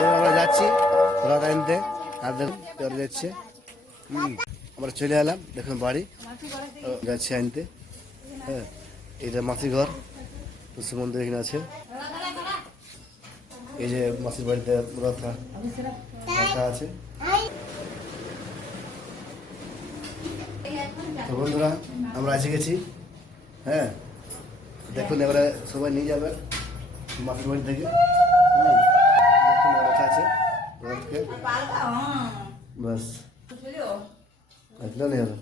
এবার আমরা যাচ্ছি রথ আনতে, আর দেখুন এবার যাচ্ছে। আমরা চলে এলাম, দেখুন বাড়ি যাচ্ছি আনতে। হ্যাঁ, এটা মাসির ঘর, তুলসী মন্দির এখানে আছে। এই যে মাসির বাড়িতে রথ রাখা আছে। তো বন্ধুরা, আমরা এসে গেছি। হ্যাঁ, দেখুন এবারে সবাই নিয়ে যাবে মাসির বাড়ি থেকে। দেখুন রাখা আছে রথকে, বাস নিয়ে যাবে।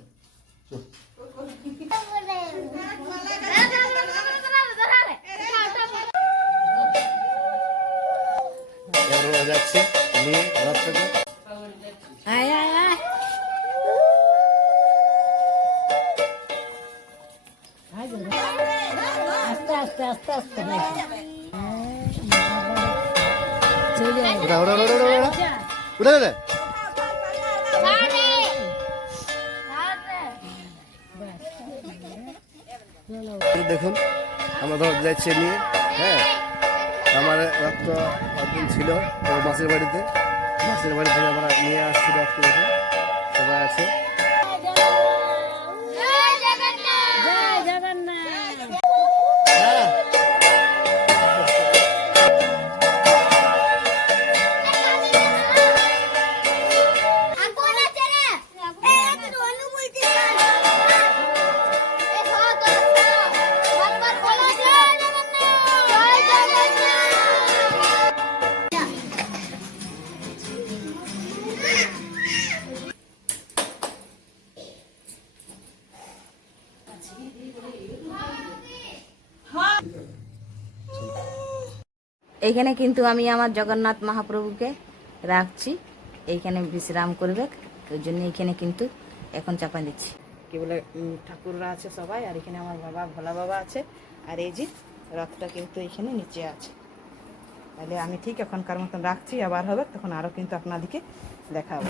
এবার যাচ্ছে নিয়ে রথটাকে। আস্তে আস্তে আস্তে আস্তে দেখুন আমরা ধর যাচ্ছি নিয়ে। হ্যাঁ, আমার রক্ত একদিন ছিল মাসির বাড়িতে, মাসির বাড়ি থেকে আমরা নিয়ে আসছি রক্ত। দেখে সবাই আছে। এইখানে কিন্তু আমি আমার জগন্নাথ মহাপ্রভুকে রাখছি, এইখানে বিশ্রাম করবে, ওই জন্য এইখানে কিন্তু এখন চাপা দিচ্ছি। কি বলে ঠাকুররা আছে সবাই, আর এখানে আমার বাবা ভোলা বাবা আছে, আর এই যে রথটা কিন্তু এইখানে নিচে আছে। তাহলে আমি ঠিক এখনকার মতন রাখছি, আবার হবে তখন আরও কিন্তু আপনাদেরকে দেখাবো।